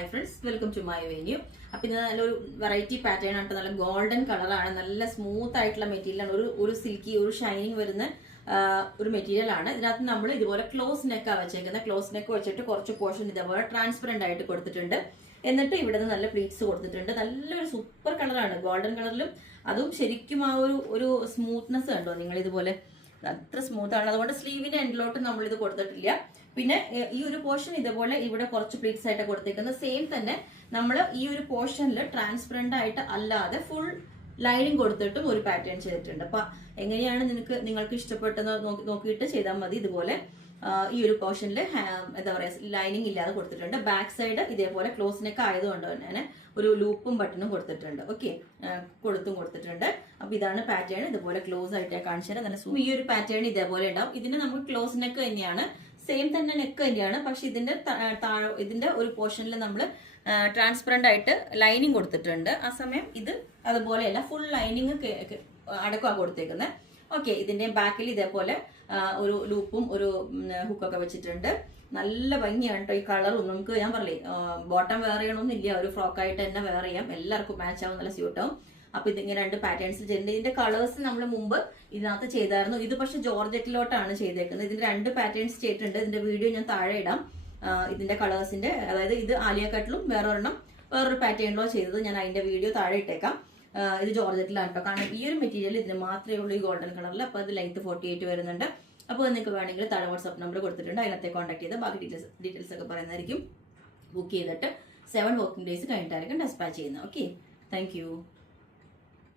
Hi friends, welcome to my venue. അപ്പൊ ഇത് നല്ലൊരു വെറൈറ്റി പാറ്റേൺ ആണ്. നല്ല ഗോൾഡൻ കളറാണ്, നല്ല സ്മൂത്ത് ആയിട്ടുള്ള മെറ്റീരിയൽ ആണ്. ഒരു സിൽക്കി, ഒരു ഷൈനിങ് വരുന്ന ഒരു മെറ്റീരിയൽ ആണ്. ഇതിനകത്ത് നമ്മൾ ഇതുപോലെ ക്ലോസ് നെക്കാ വെച്ചേക്കുന്നത്. ക്ലോസ് നെക്ക് വെച്ചിട്ട് കുറച്ച് പോർഷൻ ഇതേപോലെ ട്രാൻസ്പെറന്റ് ആയിട്ട് കൊടുത്തിട്ടുണ്ട്. എന്നിട്ട് ഇവിടെ നിന്ന് നല്ല പ്ലീറ്റ്സ് കൊടുത്തിട്ടുണ്ട്. നല്ലൊരു സൂപ്പർ കളറാണ്, ഗോൾഡൻ കളറിലും. അതും ശരിക്കും ആ ഒരു സ്മൂത്ത്നെസ് കണ്ടോ നിങ്ങൾ, ഇതുപോലെ അത്ര സ്മൂത്ത് ആണ്. അതുകൊണ്ട് സ്ലീവിന്റെ എൻഡിലോട്ട് നമ്മൾ ഇത് കൊടുത്തിട്ടില്ല. പിന്നെ ഈ ഒരു പോർഷൻ ഇതുപോലെ ഇവിടെ കുറച്ച് പ്ലീറ്റ്സ് ആയിട്ട് കൊടുത്തേക്കുന്നത്. സെയിം തന്നെ നമ്മൾ ഈ ഒരു പോർഷനിൽ ട്രാൻസ്പെറന്റ് ആയിട്ട് അല്ലാതെ ഫുൾ ലൈനിങ് കൊടുത്തിട്ടും ഒരു പാറ്റേൺ ചെയ്തിട്ടുണ്ട്. അപ്പൊ എങ്ങനെയാണ് നിങ്ങൾക്ക് ഇഷ്ടപ്പെട്ടെന്ന് നോക്കിയിട്ട് ചെയ്താൽ മതി. ഇതുപോലെ ഈ ഒരു പോർഷനിൽ എന്താ പറയാ, ലൈനിങ് ഇല്ലാതെ കൊടുത്തിട്ടുണ്ട്. ബാക്ക് സൈഡ് ഇതേപോലെ ക്ലോസ് നെക്ക് ആയതുകൊണ്ട് തന്നെ ഒരു ലൂപ്പും ബട്ടണും കൊടുത്തിട്ടുണ്ട്. ഓക്കെ, കൊടുത്തിട്ടുണ്ട്. അപ്പൊ ഇതാണ് പാറ്റേൺ. ഇതുപോലെ ക്ലോസ് ആയിട്ട് കാണിച്ചാൽ നല്ല ഈ ഒരു പാറ്റേൺ ഇതേപോലെ ഉണ്ടാവും. ഇതിന് നമുക്ക് ക്ലോസ് നെക്ക് തന്നെയാണ്, സെയിം തന്നെ നെക്ക് തന്നെയാണ്. പക്ഷെ ഇതിന്റെ ഒരു പോർഷനിൽ നമ്മൾ ട്രാൻസ്പെറന്റ് ആയിട്ട് ലൈനിങ് കൊടുത്തിട്ടുണ്ട്. ആ സമയം ഇത് അതുപോലെയല്ല, ഫുൾ ലൈനിങ് അടക്കമാണ് കൊടുത്തേക്കുന്നത്. ഓക്കെ, ഇതിന്റെ ബാക്കിൽ ഇതേപോലെ ഒരു ലൂപ്പും ഒരു ഹുക്കൊക്കെ വെച്ചിട്ടുണ്ട്. നല്ല ഭംഗിയാണ് കേട്ടോ ഈ കളറും. നമുക്ക് ഞാൻ പറഞ്ഞേ, ബോട്ടം വെയർ ചെയ്യണമെന്നില്ല, ഒരു ഫ്രോക്കായിട്ട് തന്നെ വെയർ ചെയ്യാം. എല്ലാവർക്കും മാച്ച് ആവും, നല്ല സ്യൂട്ട് ആവും. അപ്പൊ ഇതിങ്ങനെ രണ്ട് പാറ്റേൺസ് ചെയ്തിട്ടുണ്ട്. ഇതിന്റെ കളേഴ്സ് നമ്മൾ മുമ്പ് ഇതിനകത്ത് ചെയ്തായിരുന്നു. ഇത് പക്ഷെ ജോർജറ്റിലോട്ടാണ് ചെയ്തേക്കുന്നത്. ഇതിന്റെ രണ്ട് പാറ്റേൺസ് ചെയ്തിട്ടുണ്ട്. ഇതിന്റെ വീഡിയോ ഞാൻ താഴെ ഇടാം. ഇതിന്റെ കളേഴ്സിന്റെ, അതായത് ഇത് ആലിയ കട്ടിലും വേറൊരു പാറ്റേണിലോ ചെയ്തത്, ഞാൻ അതിന്റെ വീഡിയോ താഴെ ഇട്ടേക്കാം. ഇത് ജോർജറ്റിലാണ് കേട്ടോ. കാരണം ഈ ഒരു മെറ്റീരിയൽ ഇതിന് മാത്രമേ ഉള്ളൂ, ഈ ഗോൾഡൻ കളറിൽ. അപ്പൊ അത് ലെങ്ത് 48 വരുന്നുണ്ട്. അപ്പോൾ നിങ്ങൾക്ക് വേണമെങ്കിൽ താഴെ വാട്സ്ആപ്പ് നമ്പർ കൊടുത്തിട്ടുണ്ട്, അതിനകത്തെ കോൺടാക്ട് ചെയ്ത് ബാക്കി ഡീറ്റെയിൽസ് ഒക്കെ പറയുന്നതായിരിക്കും. ബുക്ക് ചെയ്തിട്ട് 7 വർക്കിംഗ് ഡേയ്സ് കഴിഞ്ഞിട്ടായിരിക്കും ഡെസ്പാച്ച് ചെയ്യുന്നത്. Okay, thank